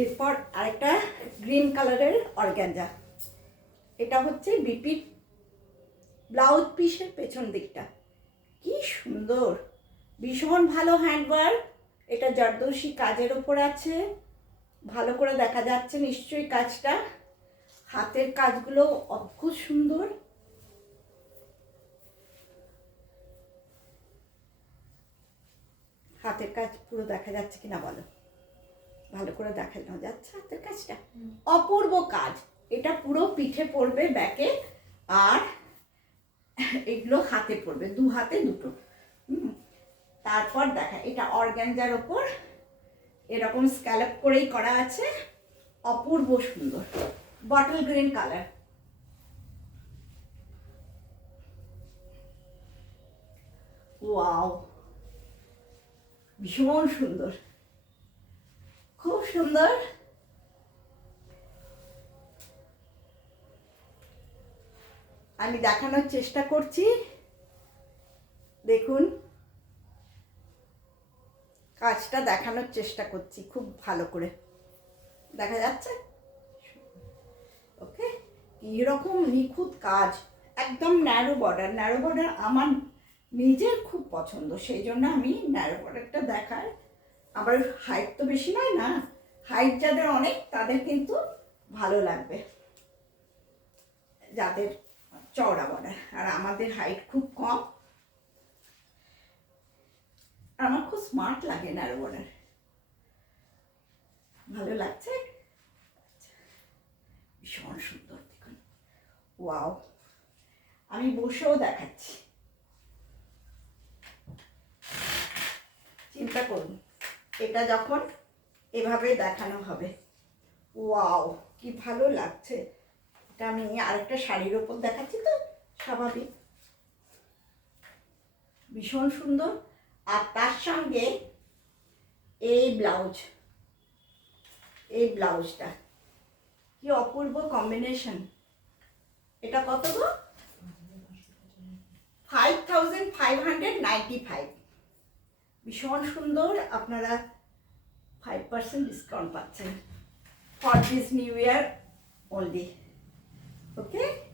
এরপর আরেকটা গ্রিন কালারের অর্গ্যাঞ্জা। এটা হচ্ছে বিপি ব্লাউজ পিসের পেছন দিকটা। কি সুন্দর, ভীষণ ভালো হ্যান্ডওয়ার্ক। এটা জারদৌসি কাজের ওপর আছে, ভালো করে দেখা যাচ্ছে নিশ্চয়ই কাজটা। হাতের কাজগুলো অদ্ভুত সুন্দর। হাতের কাজ পুরো দেখা যাচ্ছে কিনা বলো, ভালো করে দেখানো যাচ্ছে হাতের কাজটা। অপূর্ব কাজ। এটা পুরো পিঠে পড়বে ব্যাকে, আর এগুলো হাতে পড়বে, দু হাতে দুটো। তারপর দেখা, এটা অর্গ্যাঞ্জার ওপর এরকম স্ক্যালপ করেই করা আছে, অপূর্ব সুন্দর, বটল গ্রিন কালার। ওয়াও, ভীষণ সুন্দর, খুব সুন্দর। আমি দেখানোর চেষ্টা করছি, দেখুন কাজটা দেখানোর চেষ্টা করছি খুব ভালো করে, দেখা যাচ্ছে? ওকে, এরকম নিখুঁত কাজ, একদম ন্যারো বর্ডার। ন্যারো বর্ডার আমার নিজের খুব পছন্দ, সেই জন্য আমি ন্যারো বর্ডারটা দেখাই। আবার হাইট তো বেশি নয় না, হাইট যাদের অনেক তাদের কিন্তু ভালো লাগবে, যাদের চওড়া বর্ডার। আর আমাদের হাইট খুব কম, আমার খুব স্মার্ট লাগে ন্যারো বর্ডার, ভালো লাগছে, ভীষণ সুন্দর। দেখুন, ওয়াও, আমি বসেও দেখাচ্ছি, চিন্তা করুন এটা যখন এভাবে দেখানো হবে, ওয়াও কি ভালো লাগছে। এটা আমি আরেকটা শাড়ির ওপর দেখাচ্ছি, তো স্বাভাবিক, ভীষণ সুন্দর। আর তার সঙ্গে এই ব্লাউজটা কি অপূর্ব কম্বিনেশন। এটা কত গো? 5595। ভীষণ সুন্দর। আপনারা 5% ডিসকাউন্ট পাচ্ছেন for this new year only. Okay?